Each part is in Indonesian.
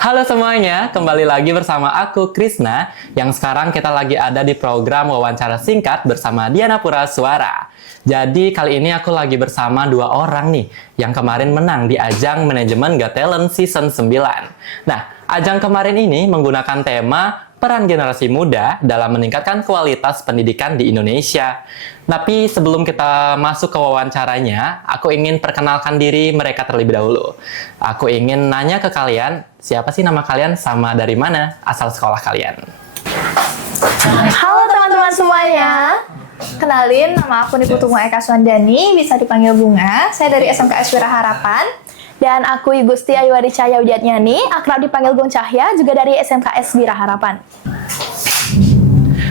Halo semuanya, kembali lagi bersama aku Krisna, yang sekarang kita lagi ada di program wawancara singkat bersama Diana Pura Suara. Jadi kali ini aku lagi bersama dua orang nih, yang kemarin menang di ajang Manajemen Got Talent Season 9. Nah, ajang kemarin ini menggunakan tema peran generasi muda dalam meningkatkan kualitas pendidikan di Indonesia. Tapi sebelum kita masuk ke wawancaranya, aku ingin perkenalkan diri mereka terlebih dahulu. Aku ingin nanya ke kalian, siapa sih nama kalian sama dari mana asal sekolah kalian? Halo teman-teman semuanya. Kenalin, nama aku Niputumo Eka Suandani, bisa dipanggil Bunga. Saya dari SMKS Wira Harapan. Dan aku Igusti Ayuwari Cahya Widiatnyani, akrab dipanggil Gung Cahya, juga dari SMKS Wira Harapan.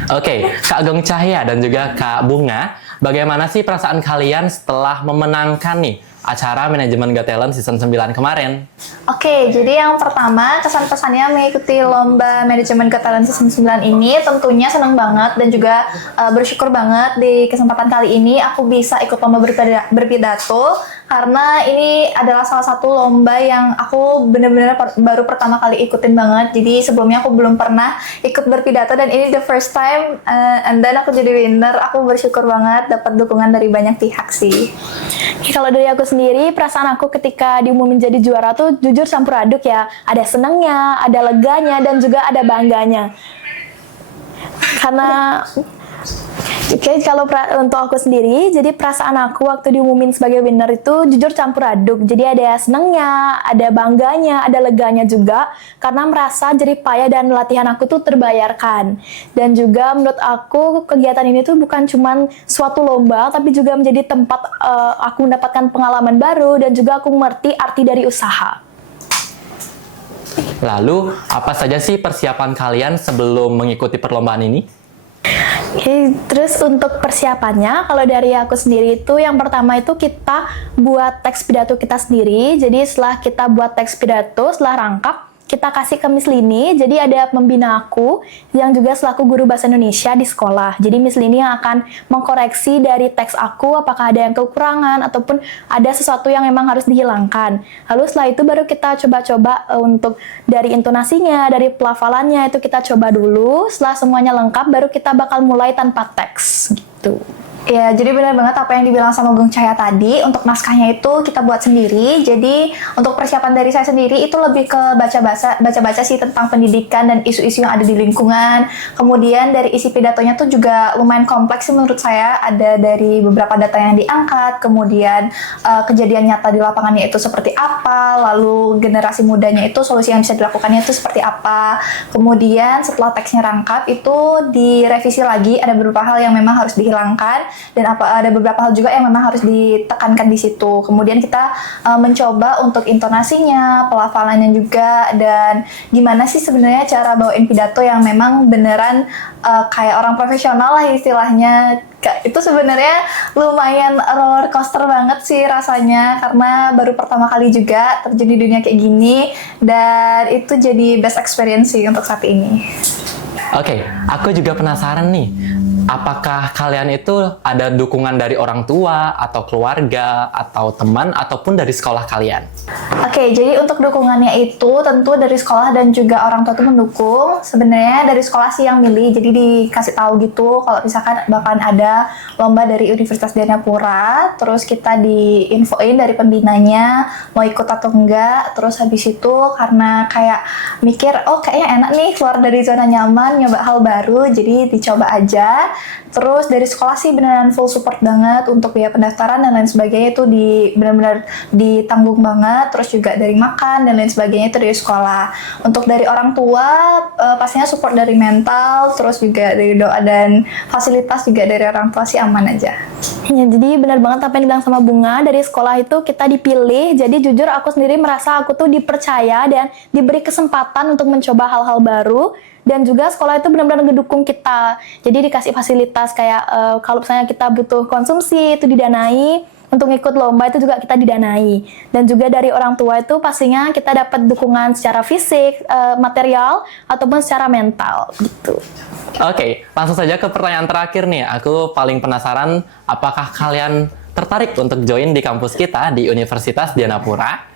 Oke, Kak Gung Cahya dan juga Kak Bunga, bagaimana sih perasaan kalian setelah memenangkan nih acara Manajemen Got Talent Season 9 kemarin? Oke, jadi yang pertama, kesan-pesannya mengikuti lomba Manajemen Got Talent Season 9 ini tentunya senang banget dan juga bersyukur banget di kesempatan kali ini aku bisa ikut lomba berpidato, karena ini adalah salah satu lomba yang aku benar-benar baru pertama kali ikutin banget. Jadi sebelumnya aku belum pernah ikut berpidato dan ini the first time, and then aku jadi winner. Aku bersyukur banget dapat dukungan dari banyak pihak sih. Kalau dari aku sendiri, perasaan aku ketika diumumin jadi juara tuh jujur campur aduk ya. Ada senangnya, ada leganya, dan juga ada bangganya. Karena kalau untuk aku sendiri, jadi perasaan aku waktu diumumin sebagai winner itu jujur campur aduk. Jadi ada senangnya, ada bangganya, ada leganya juga, karena merasa jerih payah dan latihan aku tuh terbayarkan. Dan juga menurut aku kegiatan ini tuh bukan cuma suatu lomba, tapi juga menjadi tempat aku mendapatkan pengalaman baru dan juga aku mengerti arti dari usaha. Lalu, apa saja sih persiapan kalian sebelum mengikuti perlombaan ini? Oke, terus untuk persiapannya, kalau dari aku sendiri itu yang pertama itu kita buat teks pidato kita sendiri. Jadi setelah kita buat teks pidato, setelah rangkap, kita kasih ke Miss Lini. Jadi ada pembina aku yang juga selaku guru bahasa Indonesia di sekolah. Jadi Miss Lini yang akan mengkoreksi dari teks aku apakah ada yang kekurangan ataupun ada sesuatu yang memang harus dihilangkan. Lalu setelah itu baru kita coba-coba untuk dari intonasinya, dari pelafalannya itu kita coba dulu. Setelah semuanya lengkap baru kita bakal mulai tanpa teks gitu. Ya, jadi benar banget apa yang dibilang sama Gung Cahya tadi. Untuk naskahnya itu kita buat sendiri. Jadi untuk persiapan dari saya sendiri itu lebih ke baca-baca sih tentang pendidikan dan isu-isu yang ada di lingkungan. Kemudian dari isi pidatonya tuh juga lumayan kompleks sih menurut saya. Ada dari beberapa data yang diangkat, kemudian kejadian nyata di lapangannya itu seperti apa, lalu generasi mudanya itu solusi yang bisa dilakukannya itu seperti apa. Kemudian setelah teksnya rangkap itu direvisi lagi, ada beberapa hal yang memang harus dihilangkan. Dan ada beberapa hal juga yang memang harus ditekankan di situ. Kemudian kita mencoba untuk intonasinya, pelafalannya juga, dan gimana sih sebenarnya cara bawain pidato yang memang beneran kayak orang profesional lah istilahnya. Itu sebenarnya lumayan roller coaster banget sih rasanya, karena baru pertama kali juga terjun di dunia kayak gini, dan itu jadi best experience sih untuk saat ini. Oke, aku juga penasaran nih. Apakah kalian itu ada dukungan dari orang tua, atau keluarga, atau teman, ataupun dari sekolah kalian? Oke, jadi untuk dukungannya itu tentu dari sekolah dan juga orang tua itu mendukung. Sebenarnya dari sekolah sih yang milih, jadi dikasih tahu gitu kalau misalkan bakalan ada lomba dari Universitas Dianapura, terus kita diinfoin dari pembinanya mau ikut atau enggak. Terus habis itu karena kayak mikir, oh kayaknya enak nih keluar dari zona nyaman, nyoba hal baru, jadi dicoba aja. Terus dari sekolah sih beneran full support banget untuk biaya pendaftaran dan lain sebagainya, itu benar-benar ditanggung banget. Terus juga dari makan dan lain sebagainya itu dari sekolah. Untuk dari orang tua pastinya support dari mental, terus juga dari doa dan fasilitas juga dari orang tua sih aman aja. Ya, jadi benar banget apa yang dibilang sama Bunga, dari sekolah itu kita dipilih. Jadi jujur aku sendiri merasa aku tuh dipercaya dan diberi kesempatan untuk mencoba hal-hal baru. Dan juga sekolah itu benar-benar ngedukung kita. Jadi dikasih fasilitas kayak kalau misalnya kita butuh konsumsi itu didanai, untuk ikut lomba itu juga kita didanai. Dan juga dari orang tua itu pastinya kita dapat dukungan secara fisik, material, ataupun secara mental gitu. Oke, langsung saja ke pertanyaan terakhir nih. Aku paling penasaran, apakah kalian tertarik untuk join di kampus kita di Universitas Dianapura?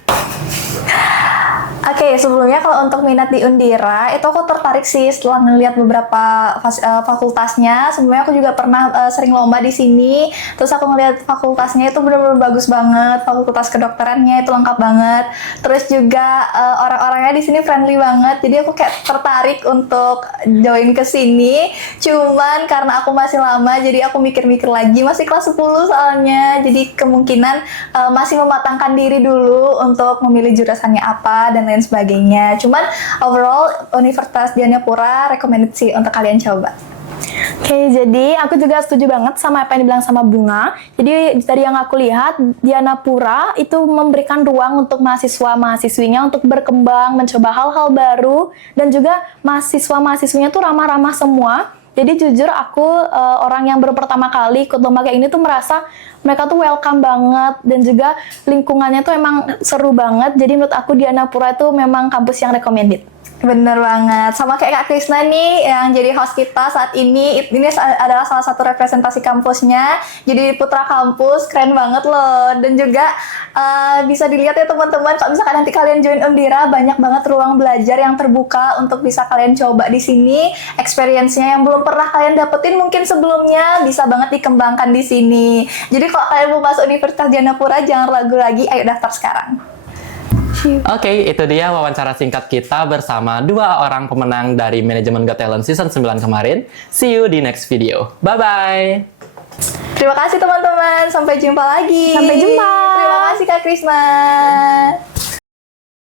Oke, sebelumnya kalau untuk minat di Undira, itu aku tertarik sih setelah ngeliat beberapa fakultasnya. Sebelumnya aku juga pernah sering lomba di sini. Terus aku ngeliat fakultasnya itu benar-benar bagus banget. Fakultas kedokterannya itu lengkap banget. Terus juga orang-orangnya di sini friendly banget. Jadi aku kayak tertarik untuk join ke sini. Cuman karena aku masih lama, jadi aku mikir-mikir lagi. Masih kelas 10 soalnya. Jadi kemungkinan masih mematangkan diri dulu untuk memilih jurusannya apa dan lain sebagainya. Cuman overall Universitas Dianapura recommended sih untuk kalian coba. Oke, jadi aku juga setuju banget sama apa yang dibilang sama Bunga. Jadi dari yang aku lihat, Dianapura itu memberikan ruang untuk mahasiswa-mahasiswinya untuk berkembang, mencoba hal-hal baru, dan juga mahasiswa-mahasiswinya tuh ramah-ramah semua. Jadi jujur aku orang yang baru pertama kali ikut lomba kayak ini tuh merasa mereka tuh welcome banget dan juga lingkungannya tuh emang seru banget. Jadi menurut aku Dianapura itu memang kampus yang recommended. Bener banget, sama kayak Kak Krisna nih yang jadi host kita saat ini. Ini adalah salah satu representasi kampusnya. Jadi Putra Kampus, keren banget loh. Dan juga bisa dilihat ya teman-teman, kalau misalkan nanti kalian join Undira, banyak banget ruang belajar yang terbuka untuk bisa kalian coba di sini. Experience-nya yang belum pernah kalian dapetin mungkin sebelumnya bisa banget dikembangkan di sini. Jadi kalau kalian mau masuk Universitas Dianapura, jangan ragu lagi, ayo daftar sekarang. Oke, itu dia wawancara singkat kita bersama dua orang pemenang dari Manajemen Got Talent Season 9 kemarin. See you di next video. Bye-bye! Terima kasih teman-teman, sampai jumpa lagi. Sampai jumpa. Terima kasih Kak Krisna.